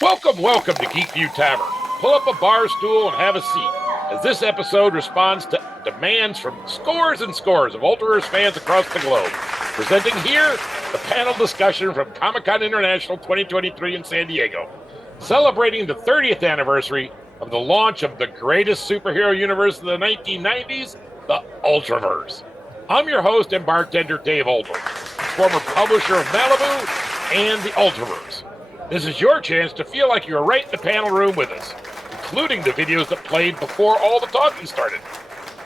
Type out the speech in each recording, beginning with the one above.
Welcome to Geek View Tavern. Pull up a bar stool and have a seat, as this episode responds to demands from scores and scores of Ultraverse fans across the globe. Presenting here, the panel discussion from Comic-Con International 2023 in San Diego, celebrating the 30th anniversary of the launch of the greatest superhero universe of the 1990s, the Ultraverse. I'm your host and bartender, Dave Olbrich, former publisher of Malibu and the Ultraverse. This is your chance to feel like you're right in the panel room with us, including the videos that played before all the talking started.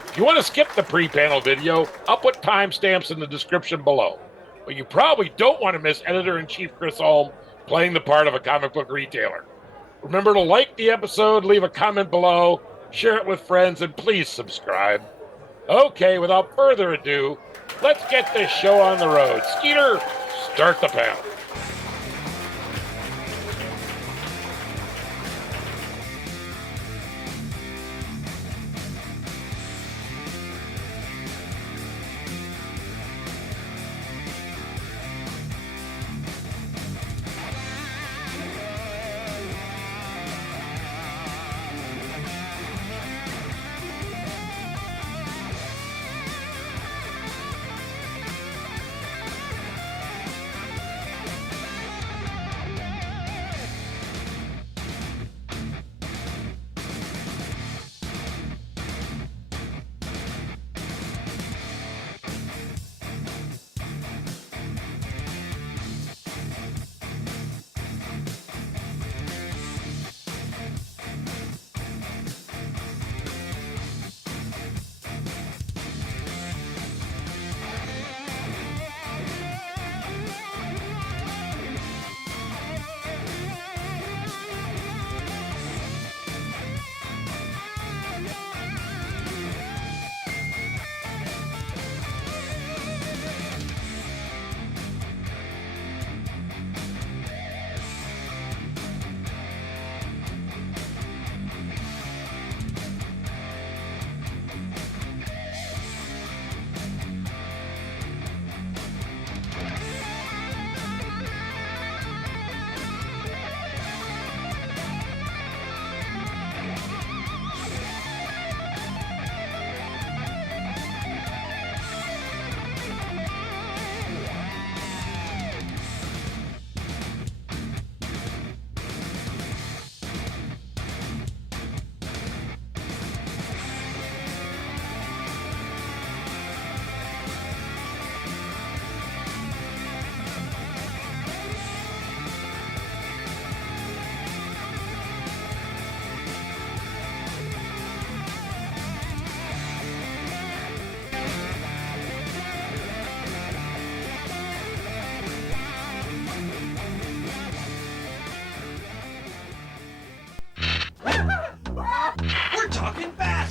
If you want to skip the pre-panel video, I'll put timestamps in the description below. But you probably don't want to miss Editor-in-Chief Chris Ulm playing the part of a comic book retailer. Remember to like the episode, leave a comment below, share it with friends, and please subscribe. Okay, without further ado, let's get this show on the road. Skeeter, start the panel.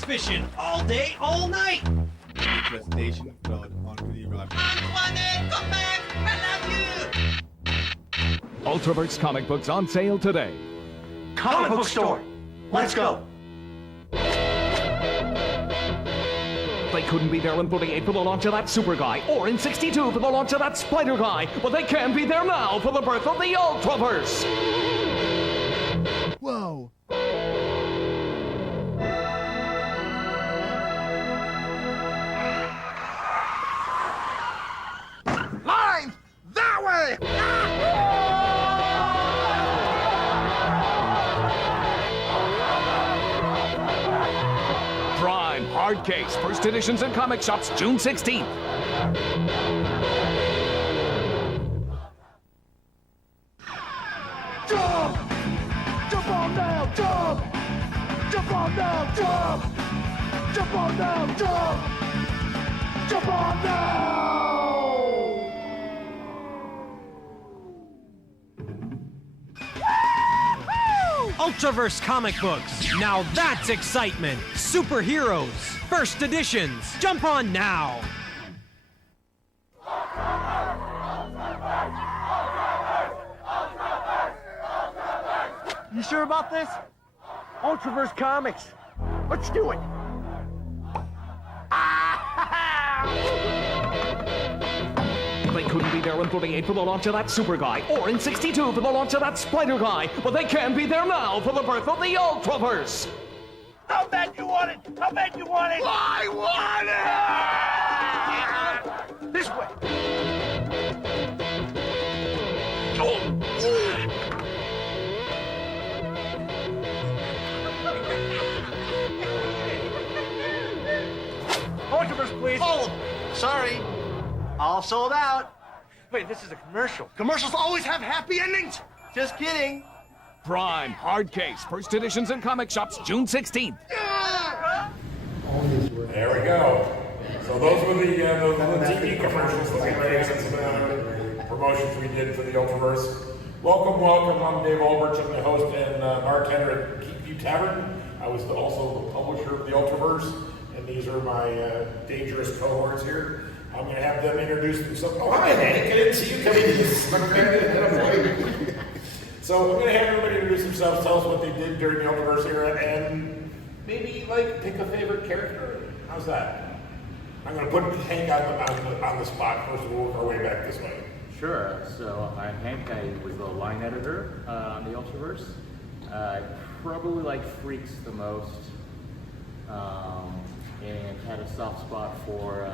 Fishing all day, all night. Presentation followed on the arrival. Antoine, come back! I love you! Ultraverse comic books on sale today. Comic book store. Let's go. They couldn't be there in 38 for the launch of that Super Guy, or in 62 for the launch of that Spider Guy, but they can be there now for the birth of the Ultraverse. Whoa! Lines! That way! Prime Hard Case, first editions in comic shops June 16th. Jump! Jump on now! Jump! Jump on now! Jump! Jump on now! Jump! Jump on now! Ultraverse comic books. Now that's excitement. Superheroes. First editions. Jump on now. You sure about this? Ultraverse Comics. Let's do it. They couldn't be be there in 38 for the launch of that super guy, or in 62 for the launch of that spider guy, but they can be there now for the birth of the Ultraverse. How bad you want it? How bad you want it? I want it! This way. Ultraverse, please. Oh, sorry. All sold out. Wait, this is a commercial. Commercials always have happy endings. Just kidding. Prime hard case, first editions in comic shops June 16th. There we go. So those were the TV commercials that we ran and some promotions we did for the Ultraverse. Welcome. I'm Dave Olbrich. I'm the host and bartender at Keep You Tavern. I was also the publisher of the Ultraverse, and these are my dangerous cohorts here. I'm going to have them introduce themselves. Oh, hi, Hank. I didn't see you coming in. So I'm going to have everybody introduce themselves, tell us what they did during the Ultraverse era, and maybe pick a favorite character. How's that? I'm going to put Hank on the spot first. We'll work our way back this way. Sure. So I'm Hank. I was the line editor on the Ultraverse. I probably like Freex the most, and had a soft spot for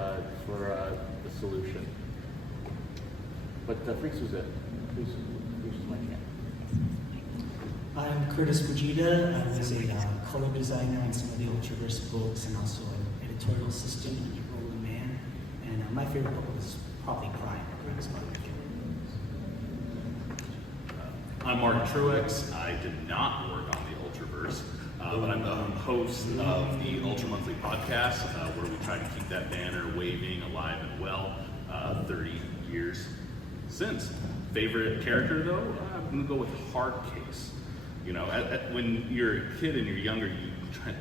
the solution. But Freex was it. Freex was my champ. I'm Kurtis Fujita. I was a color designer on some of the Ultraverse books and also an editorial assistant on Emerald and Man. And my favorite book was probably Prime. I'm Marc Truex. I did not work on the Ultraverse, but I'm the host of the UltraMonthly podcast, where we try to keep that banner waving, alive and well, 30 years since. Favorite character though? I'm gonna go with Hardcase. You know, when you're a kid and you're younger, you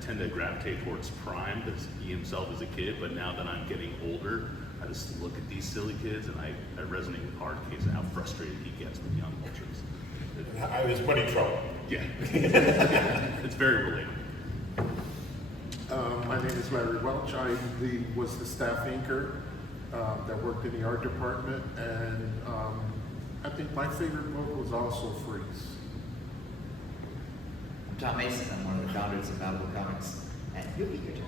tend to gravitate towards Prime because he himself is a kid, but now that I'm getting older, I just look at these silly kids and I resonate with Hardcase and how frustrated he gets with young Ultras. I was money trouble. Yeah. It's very relatable. My name is Larry Welch. I was the staff inker that worked in the art department, and I think my favorite book was also Freex. I'm Tom Mason. I'm one of the founders of Malibu Comics, and you'll be here too.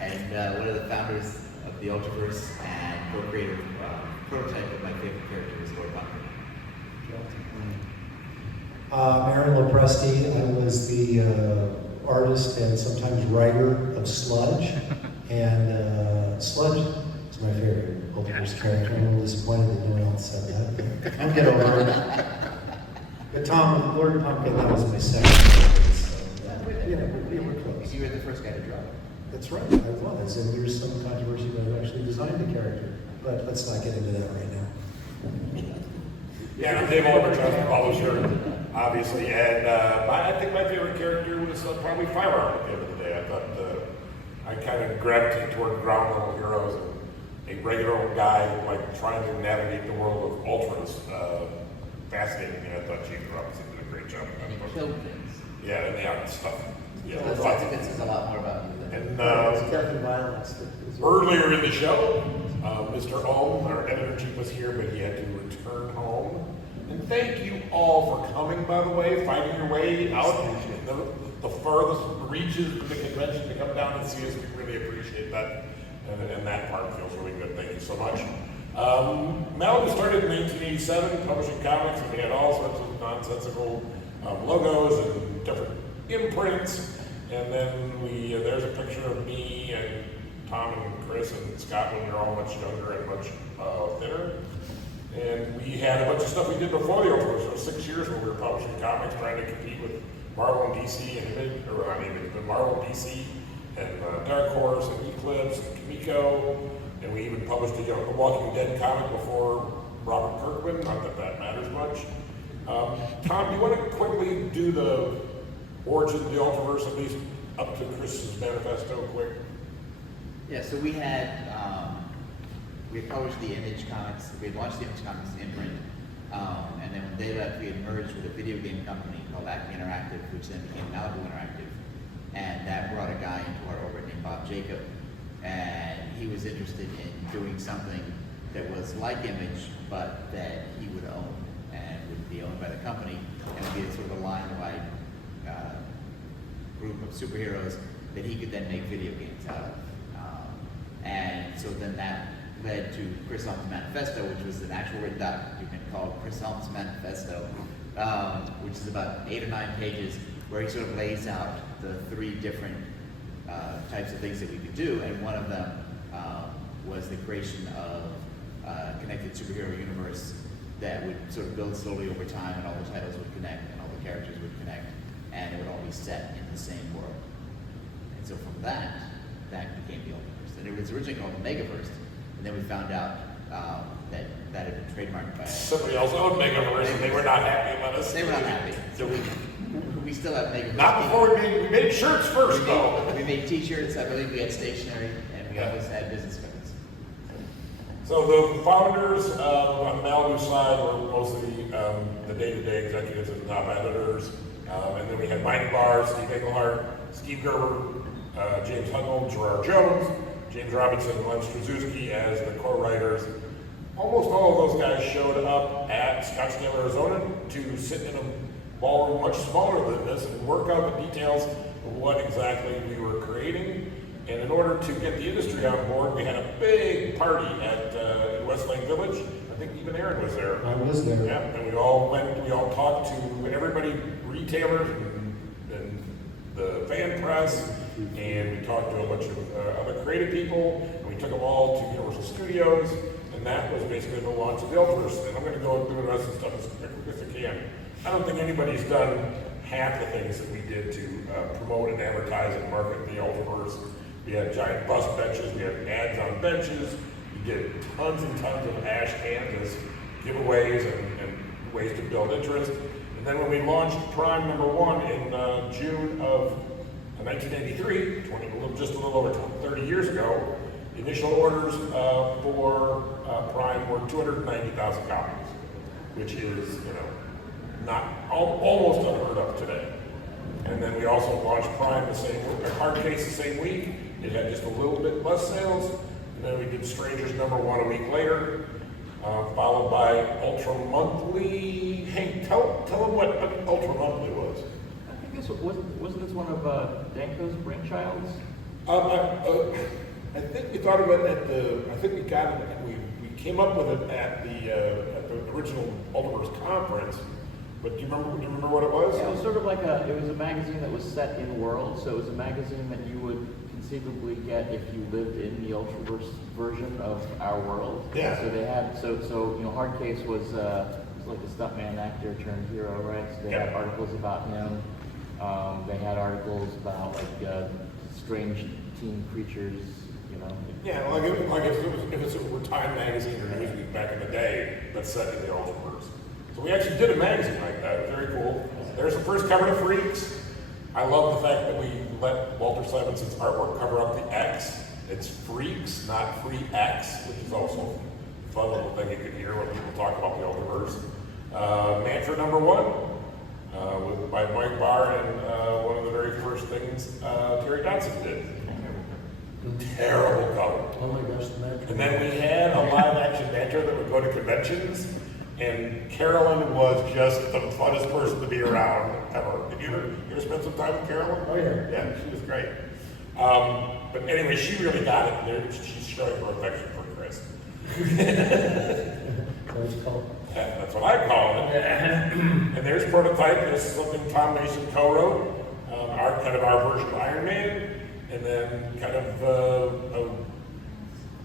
And one of the founders of the Ultraverse and co-creator prototype of my favorite character is Lord Buckley. Lopresti. I was the artist and sometimes writer of Sludge, and Sludge is my favorite Ultraverse character. I'm a little disappointed that no one else said that. I'll get over it. But Lord Pumpkin, that was my second favorite. So, we were close. You were the first guy to draw it. That's right, I was, and there's some controversy that I actually designed the character. But let's not get into that right now. Yeah, I'm Dave Olbrich, I was the publisher, obviously, and I think my favorite character was probably Firearm at the end of the day. I thought I kind of gravitated toward ground level heroes and a regular old guy trying to navigate the world of Ultras. Fascinating, and I thought Chief Robinson did a great job. And he killed things. Yeah, and the art stuff. Yeah, so that says a lot more about you than earlier in the show, Mr. Ohm, our editor-in-chief, was here, but he had to return home. And thank you all for coming, by the way, finding your way out the farthest reaches of the convention to come down and see us. We really appreciate that, and that part feels really good. Thank you so much. Malibu started in 1987, publishing comics, and we had all sorts of nonsensical logos and different imprints. And then there's a picture of me and Tom and Chris and Scott when we were all much younger and much thinner. And we had a bunch of stuff we did before the Ultraverse. So 6 years where we were publishing comics, trying to compete with Marvel and DC and Marvel, DC, and Dark Horse and Eclipse and Kimiko. And we even published a Walking Dead comic before Robert Kirkman. Not that that matters much. Tom, do you want to quickly do the origin of the Ultraverse, at least up to Chris's manifesto, quick? Yeah, so we had published the Image comics, we had launched the Image comics imprint, and then when they left, we had merged with a video game company called Acme Interactive, which then became Malibu Interactive, and that brought a guy into our orbit named Bob Jacob, and he was interested in doing something that was like Image, but that he would own and would be owned by the company, and would be sort of a line-wide group of superheroes that he could then make video games out of. And so then that led to Chris Helm's Manifesto, which was an actual written document called Chris Helm's Manifesto, which is about 8 or 9 pages, where he sort of lays out the 3 different types of things that we could do, and one of them was the creation of a connected superhero universe that would sort of build slowly over time, and all the titles would connect, and all the characters would connect, and it would all be set in the same world. And so from that became the Ultraverse. And it was originally called the Megaverse, and then we found out that had been trademarked by somebody else owned Megaverse, and they were not happy about us. They were not happy. So we still have Megaverse. Not before we made shirts first, though. We made T-shirts. I believe we had stationery, and we always had business cards. So the founders on the Malibu side were mostly the day-to-day executives and top editors, and then we had Mike Barr, Steve Englehart, Steve Gerber, James Hudnall, Gerard Jones, James Robinson, and Welch as the co-writers. Almost all of those guys showed up at Scottsdale, Arizona to sit in a ballroom much smaller than this and work out the details of what exactly we were creating. And in order to get the industry on board, we had a big party at Westlake Village. I think even Aaron was there. I was there. Yeah, and we all talked to everybody, retailers and the fan press, and we talked to a bunch of other creative people, and we took them all to Universal Studios, and that was basically the launch of the Ultraverse. And I'm going to go through the rest of the stuff as quick as I can. I don't think anybody's done half the things that we did to promote and advertise and market the Ultraverse. We had giant bus benches, we had ads on benches, we did tons and tons of ash canvas giveaways and ways to build interest. And then when we launched Prime #1 in June of 1983, just a little over 30 years ago, the initial orders for Prime were 290,000 copies, which is, not almost unheard of today. And then we also launched Prime a hard case the same week. It had just a little bit less sales. And then we did Strangers #1 a week later, followed by UltraMonthly. Hey, tell them what UltraMonthly was. I think this wasn't this one of Danko's brainchilds? I think we thought of it I think we got it. We came up with it at the original Ultraverse conference. But do you remember what it was? Yeah, it was sort of like it was a magazine that was set in world, so it was a magazine that you would conceivably get if you lived in the Ultraverse version of our world. Yeah. So they had, Hard Case was like a stuntman actor turned hero, right? So they had articles about him. They had articles about like strange teen creatures, Yeah, like if it were Time magazine or Newsweek back in the day, but set in the Ultraverse. So we actually did a magazine like that. It was very cool. There's the first cover to Freex. I love the fact that we let Walter Simonson's artwork cover up the X. It's Freex, not Free X, which is also a fun little thing you could hear when people talk about the Ultraverse. Mantra #1 by Mike Barr, and one of the very first things Terry Dodson did. Terrible cover. Oh my gosh, and then we had a live action Mantra that would go to conventions. And Carolyn was just the funnest person to be around ever. Did you ever spend some time with Carolyn? Oh yeah. Yeah, she was great. But anyway, she really got it. She's showing her affection for Chris. That's what I call it. And there's Prototype. This is something Tom Mason co-wrote. Our version of Iron Man. And then kind of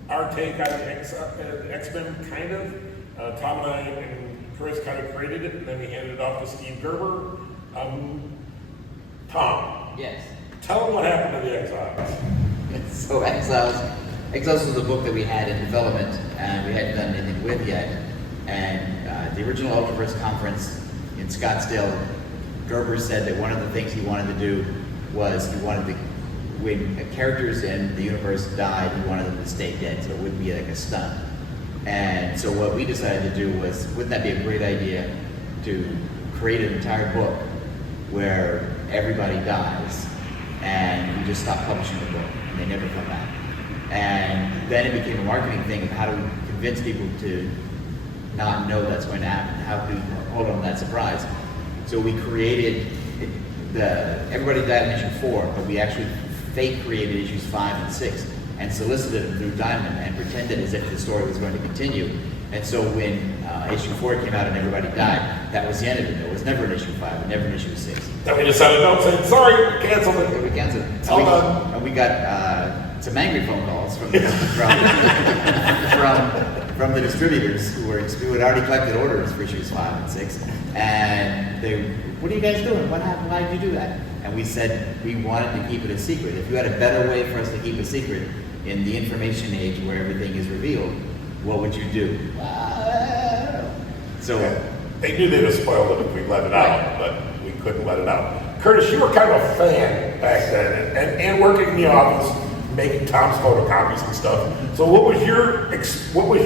our take on the X-Men, kind of. Tom and I and Chris kind of created it, and then we handed it off to Steve Gerber. Tom. Yes. Tell them what happened to the Exiles. So Exiles was a book that we had in development, and we hadn't done anything with yet. And the original Ultraverse conference in Scottsdale, Gerber said that one of the things he wanted to do was he wanted to, when characters in the universe died, he wanted them to stay dead, so it wouldn't be like a stunt. And so what we decided to do was, wouldn't that be a great idea to create an entire book where everybody dies and we just stop publishing the book and they never come back. And then it became a marketing thing of how do we convince people to not know that's going to happen? How do we hold on to that surprise? So we created Everybody Died in issue 4, but we actually fake created issues 5 and 6 and solicited them through Diamond and pretended as if the story was going to continue. And so when issue 4 came out and Everybody Died, that was the end of it. There was never an issue 5 and never an issue 6. Then we just sent a note saying, sorry, we canceled it. Yeah, we canceled it. It's all done. And we got some angry phone calls from from the distributors who had already collected orders for issues 5 and 6. And they, what are you guys doing? What happened? Why did you do that? And we said we wanted to keep it a secret. If you had a better way for us to keep a secret in the information age where everything is revealed, what would you do? So they knew they'd have spoiled it if we let it out, but we couldn't let it out. Curtis, you were kind of a fan back then, and working in the office, making Tom's photocopies and stuff. So what was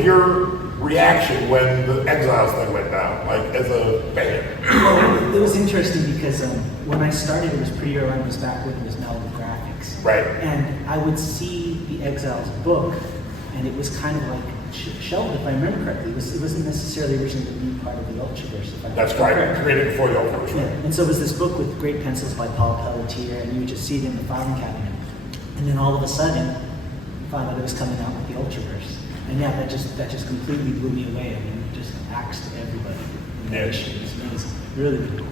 your reaction when the Exiles thing went down, like as a fan? Well, it was interesting because when I started, it was pretty early on. It was back when it was Malibu Graphics. Right. And I would see the Exiles book, and it was kind of like shelved, if I remember correctly. It wasn't necessarily originally to be part of the Ultraverse. That's right, created before the Ultraverse. Yeah. And so it was this book with great pencils by Paul Pelletier, and you would just see it in the filing cabinet. And then all of a sudden, you find out it was coming out with the Ultraverse. And yeah, that just completely blew me away. I mean, it just axed everybody in that issue. It was amazing. Really, really cool.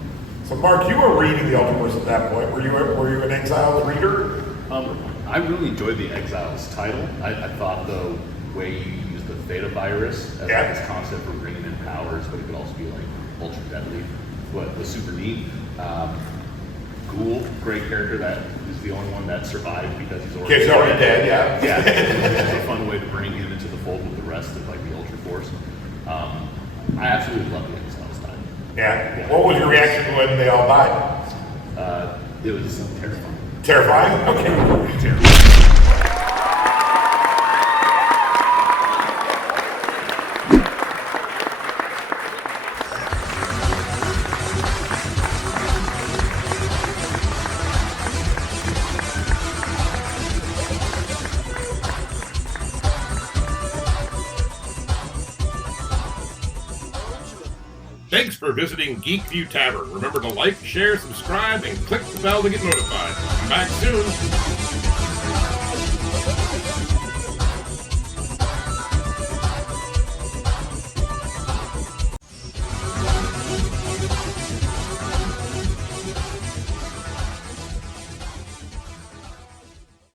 So Mark, you were reading the Ultraverse at that point. Were you an Exiles reader? I really enjoyed the Exiles title. I thought the way you used the Theta virus as like this concept for bringing in powers, but it could also be like ultra deadly, was super neat. Ghoul, great character, that is the only one that survived because he's already dead. Yeah. Yeah, it's a fun way to bring him into the fold with the rest of like the Ultra Force. I absolutely love the Exiles title. Yeah. What was your reaction when they all died? It was terrifying. Terrifying? Okay. Terrifying. Thanks for visiting Geek View Tavern. Remember to like, share, subscribe, and click the bell to get notified. Come back soon.